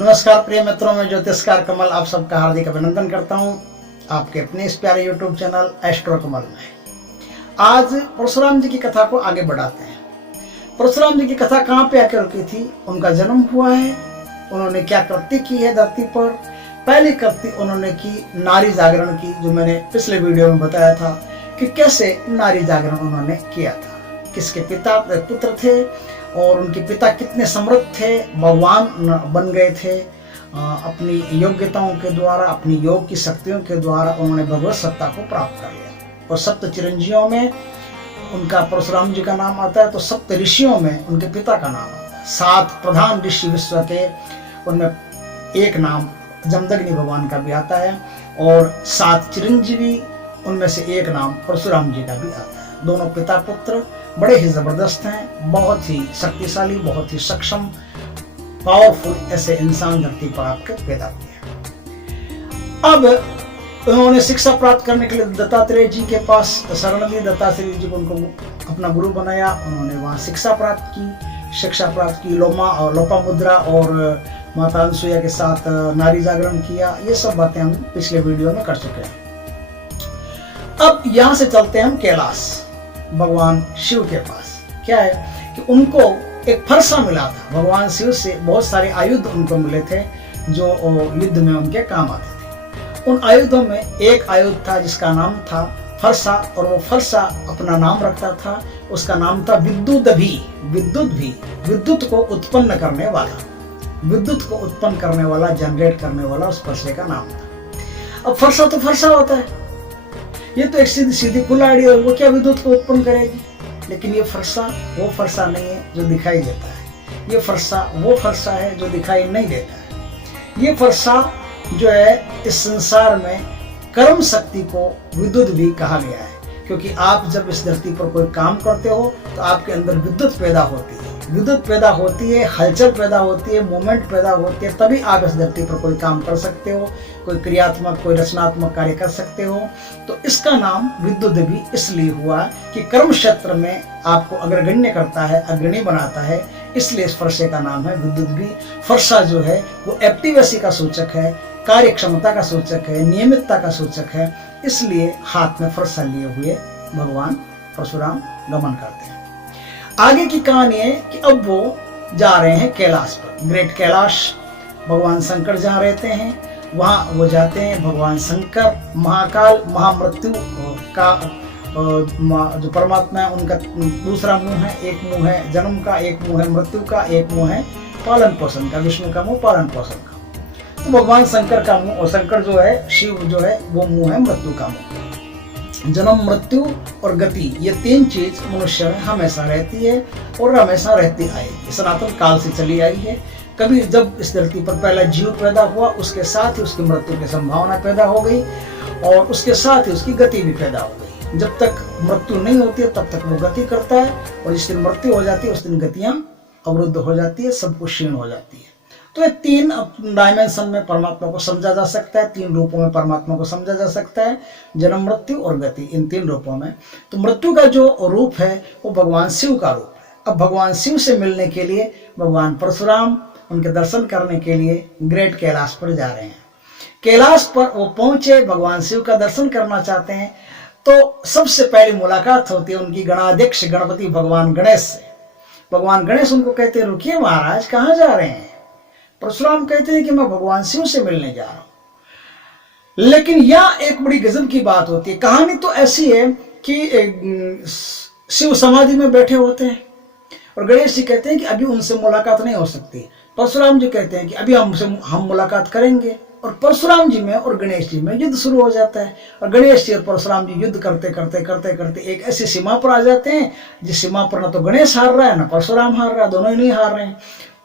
नमस्कार प्रिय मित्रों, मैं ज्योतिषकार कमल आप सबका हार्दिक अभिनंदन करता हूं आपके अपने इस प्यारे यूट्यूब चैनल एस्ट्रो कमल में। आज परशुराम जी की कथा को आगे बढ़ाते हैं। परशुराम जी की कथा कहाँ पे आकर रुकी थी? उनका जन्म हुआ है, उन्होंने क्या कृत्य की है धरती पर। पहली कृत्य उन्होंने की नारी जागरण की, जो मैंने पिछले वीडियो में बताया था कि कैसे नारी जागरण उन्होंने किया था। किसके पुत्र थे और उनके पिता कितने समृद्ध थे, भगवान बन गए थे। अपनी योग्यताओं के द्वारा, अपनी योग की शक्तियों के द्वारा उन्होंने भगवत सत्ता को प्राप्त कर लिया। और सप्त चिरंजीवियों में उनका परशुराम जी का नाम आता है, तो सप्त ऋषियों में उनके पिता का नाम आता है। 7 प्रधान ऋषि विश्व के, उनमें एक नाम जमदग्नि भगवान का भी आता है और 7 चिरंजीवी उनमें से एक नाम परशुराम जी का भी आता है। दोनों पिता पुत्र बड़े ही जबरदस्त हैं, बहुत ही शक्तिशाली, बहुत ही सक्षम, पावरफुल ऐसे इंसान धरती पर आपके पैदा हुए। अब उन्होंने शिक्षा प्राप्त करने के लिए दत्तात्रेय जी के पास शरण ली। दत्तात्रेय जी को उनको अपना गुरु बनाया। उन्होंने वहाँ शिक्षा प्राप्त की लोपामुद्रा और माता अनसुईया के साथ नारी जागरण किया। ये सब बातें हम पिछले वीडियो में कर चुके हैं। अब यहाँ से चलते हैं हम कैलाश भगवान शिव के पास। क्या है कि उनको एक फरसा मिला था भगवान शिव से। बहुत सारे आयुध उनको मिले थे जो युद्ध में उनके काम आते थे। उन आयुधों में एक आयुध था जिसका नाम था फरसा, और वो फरसा अपना नाम रखता था। उसका नाम था विद्युत भी, विद्युत को उत्पन्न करने वाला, जनरेट करने वाला उस फरसे का नाम था। अब फरसा तो फरसा होता है, ये तो एक सीधी कुल्हाड़ी है, वो क्या विद्युत को उत्पन्न करेगी। लेकिन ये फरसा वो फरसा नहीं है जो दिखाई देता है। ये फरसा वो फरसा है जो दिखाई नहीं देता है। ये फरसा जो है, इस संसार में कर्म शक्ति को विद्युत भी कहा गया है, क्योंकि आप जब इस धरती पर कोई काम करते हो तो आपके अंदर विद्युत पैदा होती है, हलचल पैदा होती है, मूवमेंट पैदा होती है, तभी आप इस धरती पर कोई काम कर सकते हो, कोई क्रियात्मक, कोई रचनात्मक कार्य कर सकते हो। तो इसका नाम विद्युत भी इसलिए हुआ कि कर्म क्षेत्र में आपको अग्रगण्य करता है, अग्रणी बनाता है, इसलिए इस फरसे का नाम है विद्युत भी। फरसा जो है वो एक्टिवेसी का सूचक है, कार्य क्षमता का सूचक है, नियमितता का सूचक है। इसलिए हाथ में फरसा लिए हुए भगवान परशुराम गमन करते हैं। आगे की कहानी है कि अब वो जा रहे हैं कैलाश पर, ग्रेट कैलाश। भगवान शंकर जहाँ रहते हैं वहाँ वो जाते हैं। भगवान शंकर महाकाल, महामृत्यु का जो परमात्मा है, उनका दूसरा मुंह है। एक मुंह है जन्म का, एक मुंह है मृत्यु का, एक मुंह है पालन पोषण का। विष्णु का मुंह पालन पोषण का। तो भगवान शंकर का मुंह, और शंकर जो है, शिव जो है, वो मुंह है मृत्यु का मुंह। जन्म, मृत्यु और गति, ये 3 चीज मनुष्य में हमेशा रहती है और हमेशा रहती आएगी, सनातन काल से चली आई है। कभी जब इस धरती पर पहला जीव पैदा हुआ, उसके साथ ही उसकी मृत्यु की संभावना पैदा हो गई और उसके साथ ही उसकी गति भी पैदा हो गई। जब तक मृत्यु नहीं होती है तब तक वो गति करता है, और जिस दिन मृत्यु हो जाती है उस दिन गतियां अवरुद्ध हो जाती है, सब कुछ क्षीण हो जाती है। तो ये 3 डायमेंशन में परमात्मा को समझा जा सकता है, 3 रूपों में परमात्मा को समझा जा सकता है, जन्म, मृत्यु और गति, इन 3 रूपों में। तो मृत्यु का जो रूप है वो भगवान शिव का रूप है। अब भगवान शिव से मिलने के लिए भगवान परशुराम उनके दर्शन करने के लिए ग्रेट कैलाश पर जा रहे हैं। कैलाश पर वो पहुंचे, भगवान शिव का दर्शन करना चाहते हैं। तो सबसे पहली मुलाकात होती है उनकी गणाध्यक्ष गणपति भगवान गणेश से। भगवान गणेश उनको कहते हैं, रुकिए महाराज, कहाँ जा रहे हैं? परशुराम कहते हैं कि मैं भगवान शिव से मिलने जा रहा हूं। लेकिन यह एक बड़ी गजब की बात होती है। कहानी तो ऐसी है कि शिव समाधि में बैठे होते हैं और गणेश जी कहते हैं कि अभी उनसे मुलाकात नहीं हो सकती। परशुराम जी कहते हैं कि अभी हम मुलाकात करेंगे, और परशुराम जी में और गणेश जी में युद्ध शुरू हो जाता है। और गणेश जी और परशुराम जी युद्ध करते करते एक ऐसी सीमा पर आ जाते हैं जिस सीमा पर ना तो गणेश हार रहा है ना परशुराम हार रहा है, दोनों ही नहीं हार रहे हैं।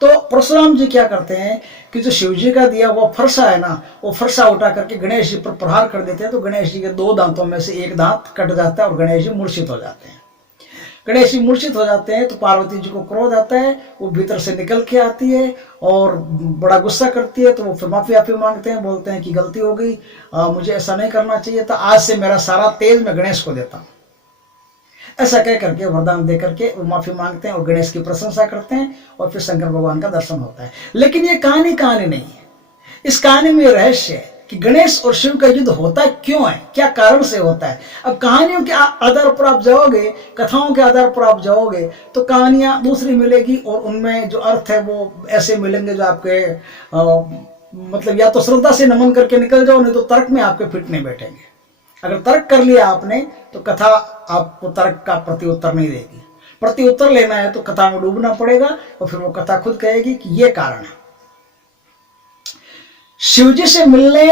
तो परशुराम जी क्या करते हैं कि जो शिव जी का दिया हुआ फरसा है ना, वो फरसा उठा करके गणेश जी पर प्रहार कर देते हैं। तो गणेश जी के 2 दांतों में से एक दांत कट जाता है और गणेश जी मूर्छित हो जाते हैं। गणेश जी मूर्छित हो जाते हैं तो पार्वती जी को क्रोध आता है, वो भीतर से निकल के आती है और बड़ा गुस्सा करती है। तो वो फिर माफी मांगते हैं, बोलते हैं कि गलती हो गई, मुझे ऐसा नहीं करना चाहिए था, आज से मेरा सारा तेज मैं गणेश को देता हूँ। ऐसा कह करके वरदान दे करके वो माफी मांगते हैं और गणेश की प्रशंसा करते हैं और फिर शंकर भगवान का दर्शन होता है। लेकिन ये कहानी नहीं है। इस कहानी में रहस्य है कि गणेश और शिव का युद्ध होता क्यों है, क्या कारण से होता है। अब कहानियों के आधार पर आप जाओगे, कथाओं के आधार पर आप जाओगे तो कहानियां दूसरी मिलेगी और उनमें जो अर्थ है वो ऐसे मिलेंगे जो आपके मतलब या तो श्रद्धा से नमन करके निकल जाओ, नहीं तो तर्क में आपके फिट नहीं बैठेंगे। अगर तर्क कर लिया आपने तो कथा आपको तर्क का प्रत्युत्तर नहीं देगी। प्रत्युत्तर लेना है तो कथा में डूबना पड़ेगा और फिर वो कथा खुद कहेगी कि ये कारण है। शिवजी से मिलने,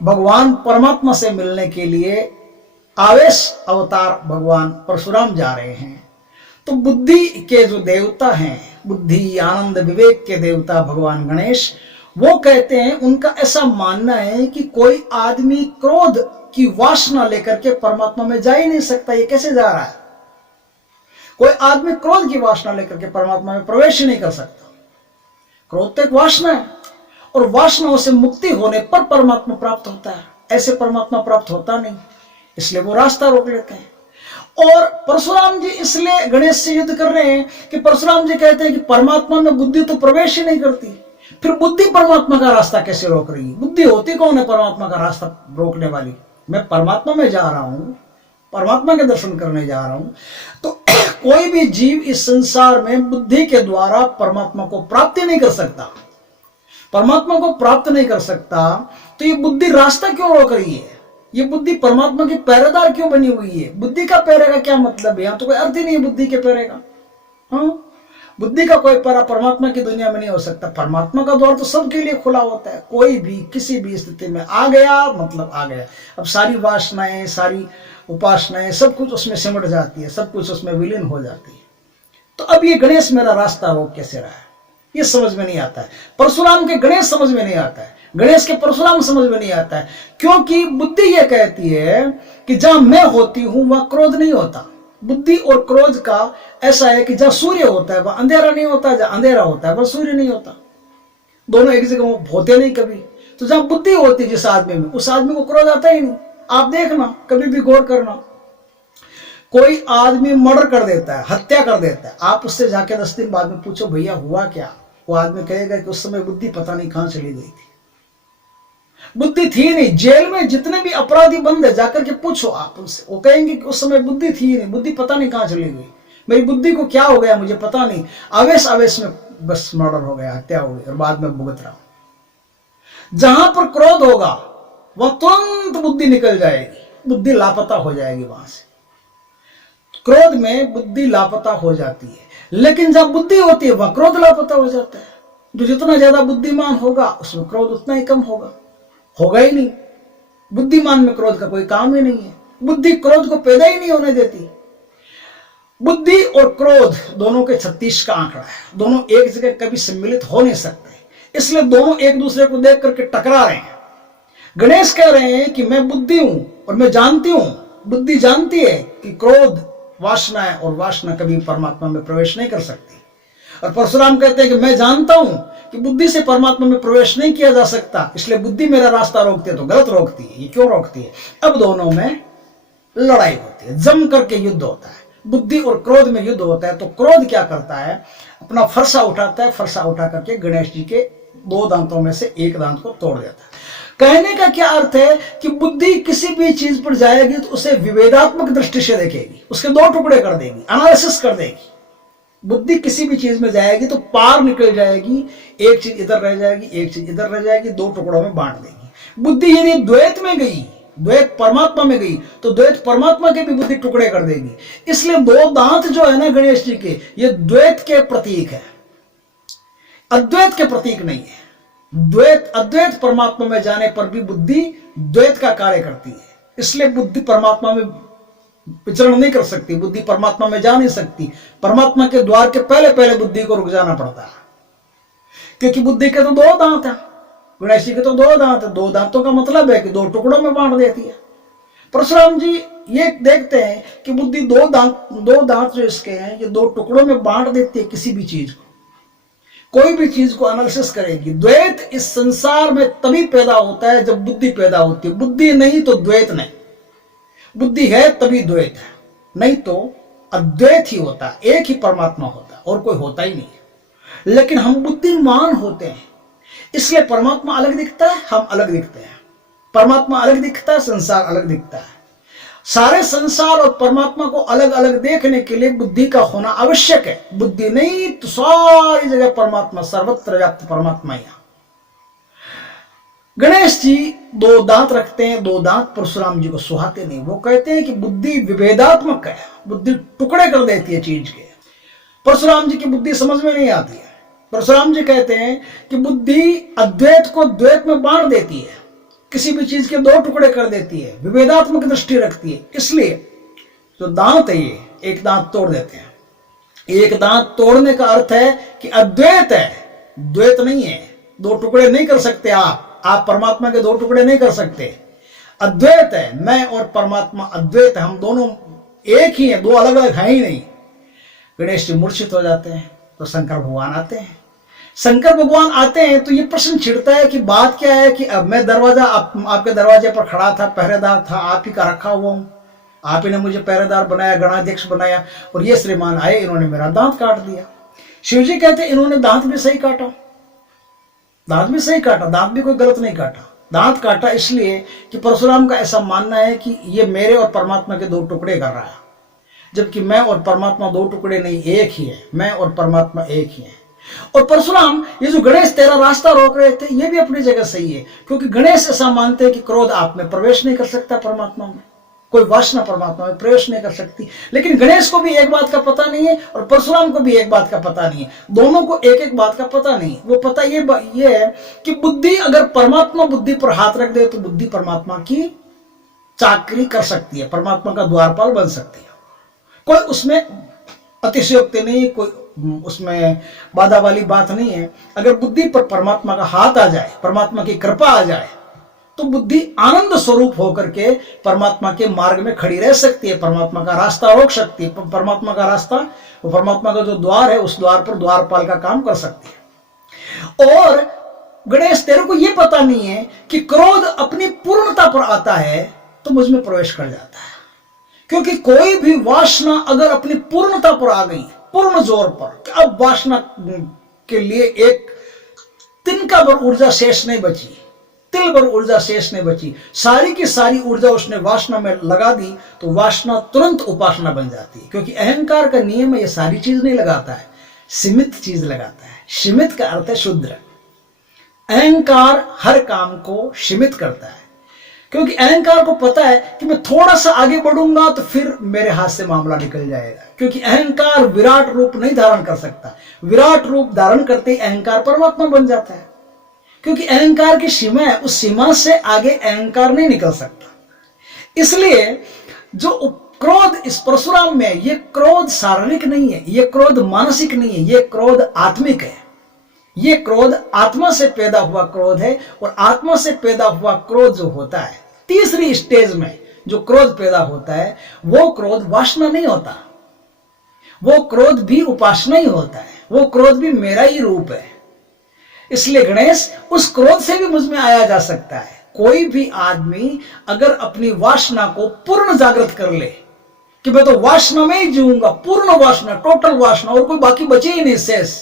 भगवान परमात्मा से मिलने के लिए आवेश अवतार भगवान परशुराम जा रहे हैं। तो बुद्धि के जो देवता हैं, बुद्धि आनंद विवेक के देवता भगवान गणेश, वो कहते हैं, उनका ऐसा मानना है कि कोई आदमी क्रोध की वासना लेकर के परमात्मा में जा ही नहीं सकता। ये कैसे जा रहा है? कोई आदमी क्रोध की वासना लेकर के परमात्मा में प्रवेश ही नहीं कर सकता। क्रोध तो एक वासना है और वासनाओं से मुक्ति होने पर परमात्मा प्राप्त होता है। ऐसे परमात्मा प्राप्त होता नहीं, इसलिए वो रास्ता रोक लेते हैं। और परशुराम जी इसलिए गणेश से युद्ध कर रहे हैं कि परशुराम जी कहते हैं कि परमात्मा में बुद्धि तो प्रवेश ही नहीं करती, फिर बुद्धि परमात्मा का रास्ता कैसे रोक रही है? बुद्धि होती कौन है परमात्मा का रास्ता रोकने वाली? मैं परमात्मा में जा रहा हूं, परमात्मा के दर्शन करने जा रहा हूं। तो कोई भी जीव इस संसार में बुद्धि के द्वारा परमात्मा को प्राप्ति नहीं कर सकता। परमात्मा को प्राप्त नहीं कर सकता तो ये बुद्धि रास्ता क्यों रोक रही है? ये बुद्धि परमात्मा की पहरेदार क्यों बनी हुई है? बुद्धि का पहरे का क्या मतलब है? यहां तो कोई अर्थ ही नहीं है बुद्धि के पहरे का। हाँ, बुद्धि का कोई पहरा परमात्मा की दुनिया में नहीं हो सकता। परमात्मा का द्वार तो सबके लिए खुला होता है। कोई भी किसी भी स्थिति में आ गया मतलब आ गया। अब सारी वासनाएं, सारी उपासनाएं, सब कुछ उसमें सिमट जाती है, सब कुछ उसमें विलीन हो जाती है। तो अब ये गणेश मेरा रास्ता रोक कैसे रहा है? ये समझ में नहीं आता है। परशुराम के गणेश समझ में नहीं आता है, गणेश के परशुराम समझ में नहीं आता है, क्योंकि बुद्धि ये कहती है कि जहां मैं होती हूं वहां क्रोध नहीं होता। बुद्धि और क्रोध का ऐसा है कि जहां सूर्य होता है वहां अंधेरा नहीं होता, जहां अंधेरा होता है वहां सूर्य नहीं होता। दोनों एक जगह होते नहीं कभी। तो जहां बुद्धि होती है जिस आदमी में, उस आदमी को क्रोध आता ही नहीं। आप देखना, कभी भी गौर करना, कोई आदमी मर्डर कर देता है, हत्या कर देता है, आप उससे जाके 10 दिन बाद में पूछो भैया हुआ क्या, वो आदमी कहेगा कि उस समय बुद्धि पता नहीं कहां चली गई थी, बुद्धि थी नहीं। जेल में जितने भी अपराधी बंद है जाकर के पूछो आप उनसे, वो कहेंगे कि उस समय बुद्धि थी नहीं, बुद्धि पता नहीं कहां चली गई, मेरी बुद्धि को क्या हो गया मुझे पता नहीं, आवेश आवेश में बस मर्डर हो गया, हत्या हो गई और बाद में भुगत रहा हूं। जहां पर क्रोध होगा वह तुरंत बुद्धि निकल जाएगी, बुद्धि लापता हो जाएगी। वहां से क्रोध में बुद्धि लापता हो जाती है, लेकिन जहां बुद्धि होती है वहां क्रोध लापता हो जाता है। जो जितना ज्यादा बुद्धिमान होगा उसमें क्रोध उतना ही कम होगा, होगा ही नहीं। बुद्धिमान में क्रोध का कोई काम ही नहीं है, बुद्धि क्रोध को पैदा ही नहीं होने देती। बुद्धि और क्रोध दोनों के 36 का आंकड़ा है, दोनों एक जगह कभी सम्मिलित हो नहीं सकते, इसलिए दोनों एक दूसरे को देख करके टकरा रहे हैं। गणेश कह रहे हैं कि मैं बुद्धि हूं और मैं जानती हूं, बुद्धि जानती है कि क्रोध वासना है और वासना कभी परमात्मा में प्रवेश नहीं कर सकती। और परशुराम कहते हैं कि मैं जानता हूं कि बुद्धि से परमात्मा में प्रवेश नहीं किया जा सकता, इसलिए बुद्धि मेरा रास्ता रोकती है। तो गलत रोकती है, ये क्यों रोकती है? अब दोनों में लड़ाई होती है, जम करके युद्ध होता है, बुद्धि और क्रोध में युद्ध होता है। तो क्रोध क्या करता है, अपना फरसा उठाता है, फरसा उठा करके गणेश जी के 2 दांतों में से एक दांत को तोड़ देता है। कहने का क्या अर्थ है कि बुद्धि किसी भी चीज पर जाएगी तो उसे विवेदात्मक दृष्टि से देखेगी, उसके 2 टुकड़े कर देगी, एनालिसिस कर देगी। बुद्धि किसी भी चीज में जाएगी तो पार निकल जाएगी, एक चीज इधर रह जाएगी, एक चीज इधर रह जाएगी, 2 टुकड़ों में बांट देगी। बुद्धि यदि द्वैत में गई, द्वैत परमात्मा में गई, तो द्वैत परमात्मा के भी बुद्धि टुकड़े कर देगी। इसलिए 2 दांत जो है ना गणेश जी के, ये द्वैत के प्रतीक है, अद्वैत के प्रतीक नहीं है। द्वैत अद्वैत परमात्मा में जाने पर भी बुद्धि द्वैत का कार्य करती है, इसलिए बुद्धि परमात्मा में विचरण नहीं कर सकती, बुद्धि परमात्मा में जा नहीं सकती। परमात्मा के द्वार के पहले पहले बुद्धि को रुक जाना पड़ता है, क्योंकि बुद्धि के तो 2 दांत हैं, गणेश जी के तो 2 दांत है। 2 दांतों का मतलब है कि 2 टुकड़ों में बांट देती है। परशुराम जी ये देखते हैं कि बुद्धि 2 दांत जो इसके हैं, ये 2 टुकड़ों में बांट देती है किसी भी चीज को, कोई भी चीज को एनालिसिस करेगी। द्वैत इस संसार में तभी पैदा होता है जब बुद्धि पैदा होती है, बुद्धि नहीं तो द्वैत नहीं, बुद्धि है तभी द्वैत है, नहीं तो अद्वैत ही होता है, एक ही परमात्मा होता है और कोई होता ही नहीं है। लेकिन हम बुद्धिमान होते हैं, इसलिए परमात्मा अलग दिखता है, हम अलग दिखते हैं। परमात्मा अलग दिखता है, संसार अलग दिखता है। सारे संसार और परमात्मा को अलग अलग देखने के लिए बुद्धि का होना आवश्यक है। बुद्धि नहीं तो सारी जगह परमात्मा, सर्वत्र व्याप्त परमात्मा ही। गणेश जी दो दांत रखते हैं, दो दांत परशुराम जी को सुहाते नहीं। वो कहते हैं कि बुद्धि विभेदात्मक है, बुद्धि टुकड़े कर देती है चीज के। परशुराम जी की बुद्धि समझ में नहीं आती है। परशुराम जी कहते हैं कि बुद्धि अद्वैत को द्वैत में बांट देती है, किसी भी चीज के दो टुकड़े कर देती है, विभेदात्मक दृष्टि रखती है। इसलिए जो दांत है ये एक दांत तोड़ देते हैं। एक दांत तोड़ने का अर्थ है कि अद्वैत है, द्वैत नहीं है। दो टुकड़े नहीं कर सकते आप परमात्मा के दो टुकड़े नहीं कर सकते। अद्वैत है, मैं और परमात्मा अद्वैत है, हम दोनों एक ही हैं, दो अलग अलग हैं ही नहीं। गणेश जी मूर्छित हो जाते हैं तो शंकर भगवान आते हैं। शंकर भगवान आते हैं तो ये प्रश्न छिड़ता है कि बात क्या है कि अब मैं दरवाजा आपके दरवाजे पर खड़ा था, पहरेदार था, आप ही का रखा हुआ हूं, आप ही ने मुझे पहरेदार बनाया, गणाध्यक्ष बनाया, और ये श्रीमान आए, इन्होंने मेरा दांत काट दिया। शिव जी कहते इन्होंने दांत भी सही काटा, दांत भी सही काटा, दांत भी कोई गलत नहीं काटा। दांत काटा इसलिए कि परशुराम का ऐसा मानना है कि ये मेरे और परमात्मा के दो टुकड़े कर रहा है, जबकि मैं और परमात्मा दो टुकड़े नहीं, एक ही है। मैं और परमात्मा एक ही है। और परशुराम ये जो गणेश तेरा रास्ता रोक रहे थे, ये भी अपनी जगह सही है, क्योंकि गणेश ऐसा मानते हैं कि क्रोध आप में प्रवेश नहीं कर सकता, परमात्मा में कोई वासना परमात्मा में प्रवेश नहीं कर सकती। लेकिन गणेश को भी एक बात का पता नहीं है और परशुराम को भी एक बात का पता नहीं है। दोनों को एक एक बात का पता नहीं है। वो पता ये है कि बुद्धि अगर परमात्मा बुद्धि पर हाथ रख दे तो बुद्धि परमात्मा की चाकरी कर सकती है, परमात्मा का द्वारपाल बन सकती है। कोई उसमें अतिशयोक्ति नहीं, कोई उसमें बाधा वाली बात नहीं है। अगर बुद्धि पर परमात्मा का हाथ आ जाए, परमात्मा की कृपा आ जाए, तो बुद्धि आनंद स्वरूप होकर के परमात्मा के मार्ग में खड़ी रह सकती है, परमात्मा का रास्ता रोक सकती है। परमात्मा का रास्ता, वो परमात्मा का जो द्वार है, उस द्वार पर द्वारपाल का काम कर सकती है। और गणेश तेरे को यह पता नहीं है कि क्रोध अपनी पूर्णता पर आता है तो मुझ में प्रवेश कर जाता है। क्योंकि कोई भी वासना अगर अपनी पूर्णता पर आ गई, पूर्ण जोर पर, अब वासना के लिए एक तिनका भर ऊर्जा शेष नहीं बची, तिल भर ऊर्जा शेष नहीं बची, सारी की सारी ऊर्जा उसने वासना में लगा दी, तो वासना तुरंत उपासना बन जाती है। क्योंकि अहंकार का नियम है, ये सारी चीज नहीं लगाता है, सीमित चीज लगाता है। सीमित का अर्थ है शुद्र। अहंकार हर काम को सीमित करता है, क्योंकि अहंकार को पता है कि मैं थोड़ा सा आगे बढ़ूंगा तो फिर मेरे हाथ से मामला निकल जाएगा। क्योंकि अहंकार विराट रूप नहीं धारण कर सकता, विराट रूप धारण करते ही अहंकार परमात्मा बन जाता है। क्योंकि अहंकार की सीमा है, उस सीमा से आगे अहंकार नहीं निकल सकता। इसलिए जो क्रोध इस परशुराम में, ये क्रोध शारीरिक नहीं है, ये क्रोध मानसिक नहीं है, ये क्रोध आत्मिक है। ये क्रोध आत्मा से पैदा हुआ क्रोध है। और आत्मा से पैदा हुआ क्रोध जो होता है, तीसरी स्टेज में जो क्रोध पैदा होता है, वो क्रोध वासना नहीं होता, वो क्रोध भी उपासना ही होता है, वो क्रोध भी मेरा ही रूप है। इसलिए गणेश, उस क्रोध से भी मुझ में आया जा सकता है। कोई भी आदमी अगर अपनी वासना को पूर्ण जागृत कर ले कि मैं तो वासना में ही जीऊंगा, पूर्ण वासना, टोटल वासना, और कोई बाकी बचे ही नहीं, शेष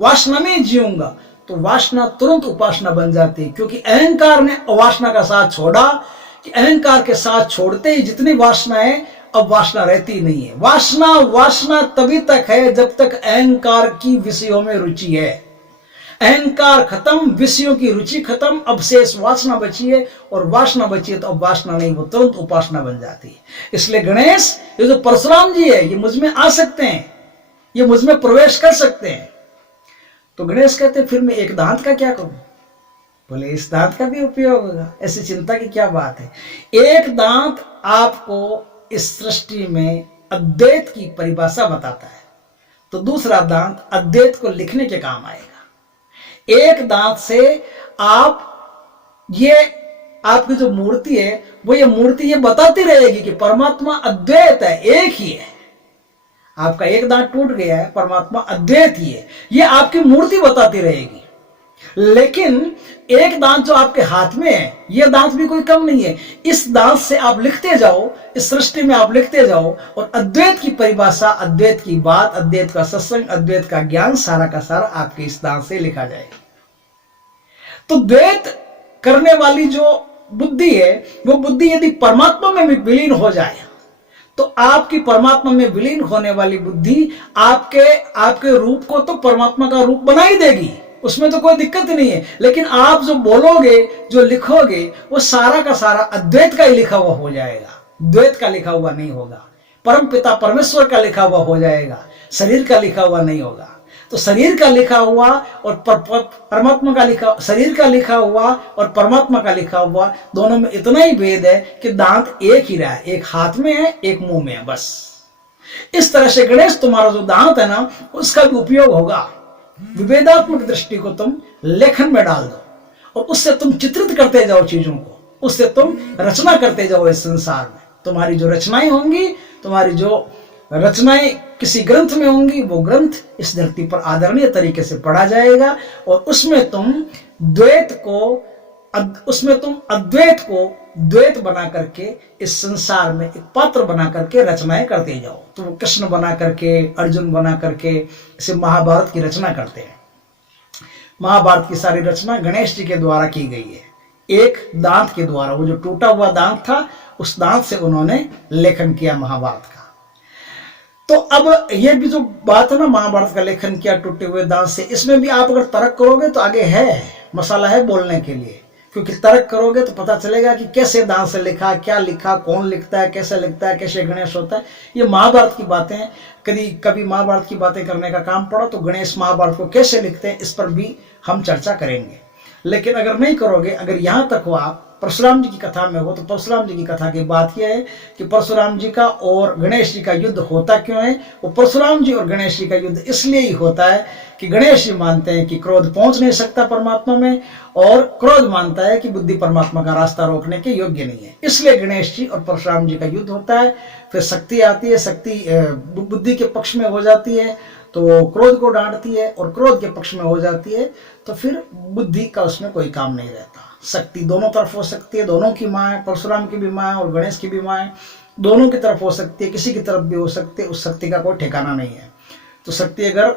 वासना में ही जीऊंगा, तो वासना तुरंत उपासना बन जाती है। क्योंकि अहंकार ने वासना का साथ छोड़ा, कि अहंकार के साथ छोड़ते ही जितनी वासना है, अब वासना रहती नहीं है। वासना तभी तक है जब तक अहंकार की विषयों में रुचि है। अहंकार खत्म, विषयों की रुचि खत्म, अब शेष वासना बची है, और वासना बची है तो अब वासना नहीं, वो तुरंत उपासना बन जाती है। इसलिए गणेश, ये जो परशुराम जी है, ये मुझ में आ सकते हैं, ये मुझ में प्रवेश कर सकते हैं। तो गणेश कहते फिर मैं एक दांत का क्या करूं? बोले इस दांत का भी उपयोग होगा, ऐसी चिंता की क्या बात है। एक दांत आपको इस सृष्टि में अद्वैत की परिभाषा बताता है, तो दूसरा दांत अद्वैत को लिखने के काम आएगा। एक दांत से आप, ये आपकी जो मूर्ति है, वो ये मूर्ति ये बताती रहेगी कि परमात्मा अद्वैत है, एक ही है। आपका एक दांत टूट गया है, परमात्मा अद्वैत ही है, ये आपकी मूर्ति बताती रहेगी। लेकिन एक दांत जो आपके हाथ में है, यह दांत भी कोई कम नहीं है। इस दांत से आप लिखते जाओ, इस सृष्टि में आप लिखते जाओ, और अद्वैत की परिभाषा, अद्वैत की बात, अद्वैत का सत्संग, अद्वैत का ज्ञान सारा का सारा आपके इस दांत से लिखा जाएगा। तो द्वैत करने वाली जो बुद्धि है, वो बुद्धि यदि परमात्मा में विलीन हो जाए तो आपकी परमात्मा में विलीन होने वाली बुद्धि आपके रूप को तो परमात्मा का रूप बना ही देगी, उसमें तो कोई दिक्कत ही नहीं है। लेकिन आप जो बोलोगे, जो लिखोगे, वो सारा का सारा अद्वैत का ही लिखा हुआ हो जाएगा, द्वैत का लिखा हुआ नहीं होगा। परम पिता परमेश्वर का लिखा हुआ हो जाएगा, शरीर का लिखा हुआ नहीं होगा। तो शरीर का लिखा हुआ और परमात्मा का लिखा, शरीर का लिखा हुआ और परमात्मा का लिखा हुआ, दोनों में इतना ही भेद है कि दांत एक ही रहा है, एक हाथ में है, एक मुंह में है, बस। इस तरह से गणेश, तुम्हारा जो दांत है ना, उसका भी उपयोग होगा। विभेदात्मक दृष्टि को तुम लेखन में डाल दो और उससे तुम चित्रित करते जाओ चीजों को, उससे तुम रचना करते जाओ इस संसार में। तुम्हारी जो रचनाएं होंगी, तुम्हारी जो रचनाएं किसी ग्रंथ में होंगी, वो ग्रंथ इस धरती पर आदरणीय तरीके से पढ़ा जाएगा और उसमें तुम अद्वैत को द्वैत बना करके इस संसार में एक पात्र बना करके रचनाएं करते जाओ। तो वो कृष्ण बना करके, अर्जुन बना करके इसे महाभारत की रचना करते हैं। महाभारत की सारी रचना गणेश जी के द्वारा की गई है, एक दांत के द्वारा। वो जो टूटा हुआ दांत था, उस दांत से उन्होंने लेखन किया महाभारत का। तो अब ये भी जो बात है ना, महाभारत का लेखन किया टूटे हुए दांत से, इसमें भी आप अगर तर्क करोगे तो आगे है, मसाला है बोलने के लिए। क्योंकि तर्क करोगे तो पता चलेगा कि कैसे दांत से लिखा, क्या लिखा, कौन लिखता है, कैसे लिखता है, कैसे गणेश होता है। ये महाभारत की बातें हैं। कभी महाभारत की बातें करने का काम पड़ा तो गणेश महाभारत को कैसे लिखते हैं, इस पर भी हम चर्चा करेंगे। लेकिन अगर नहीं करोगे, अगर यहाँ तक हो आप परशुराम जी की कथा में हो, तो परशुराम जी की कथा की बात यह है कि परशुराम जी का और गणेश जी का युद्ध होता क्यों है। वो परशुराम जी और गणेश जी का युद्ध इसलिए ही होता है कि गणेश जी मानते हैं कि क्रोध पहुंच नहीं सकता परमात्मा में, और क्रोध मानता है कि बुद्धि परमात्मा का रास्ता रोकने के योग्य नहीं है। इसलिए गणेश जी और परशुराम जी का युद्ध होता है। फिर शक्ति आती है, शक्ति बुद्धि के पक्ष में हो जाती है तो क्रोध को डांटती है, और क्रोध के पक्ष में हो जाती है तो फिर बुद्धि का उसमें कोई काम नहीं रहता। शक्ति दोनों तरफ हो सकती है, दोनों की माँ है, परशुराम की भी माँ है और गणेश की भी माँ है, दोनों की तरफ हो सकती है, किसी की तरफ भी हो सकती है। उस शक्ति का कोई ठिकाना नहीं है। तो शक्ति अगर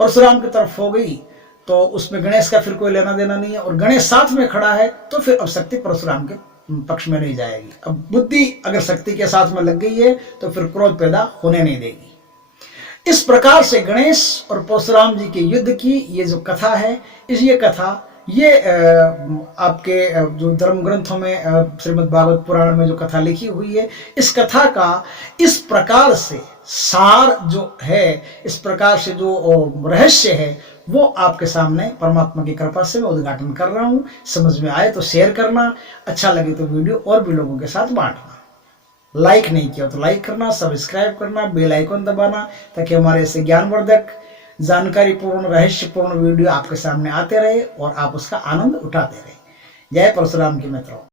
परशुराम की तरफ हो गई तो उसमें गणेश का फिर कोई लेना देना नहीं है, और गणेश साथ में खड़ा है तो फिर अब शक्ति परशुराम के पक्ष में नहीं जाएगी। अब बुद्धि अगर शक्ति के साथ में लग गई है तो फिर क्रोध पैदा होने नहीं देगी। इस प्रकार से गणेश और परशुराम जी के युद्ध की ये जो कथा है, ये कथा ये आपके जो धर्म ग्रंथों में श्रीमद् भागवत पुराण में जो कथा लिखी हुई है, इस कथा का इस प्रकार से सार जो है, इस प्रकार से जो रहस्य है, वो आपके सामने परमात्मा की कृपा से मैं उद्घाटन कर रहा हूँ। समझ में आए तो शेयर करना, अच्छा लगे तो वीडियो और भी लोगों के साथ बांटना, लाइक नहीं किया तो लाइक करना, सब्सक्राइब करना, बेल आइकन दबाना, ताकि हमारे ऐसे ज्ञानवर्धक, जानकारीपूर्ण, रहस्यपूर्ण वीडियो आपके सामने आते रहे और आप उसका आनंद उठाते रहे। जय परशुराम की मित्रों।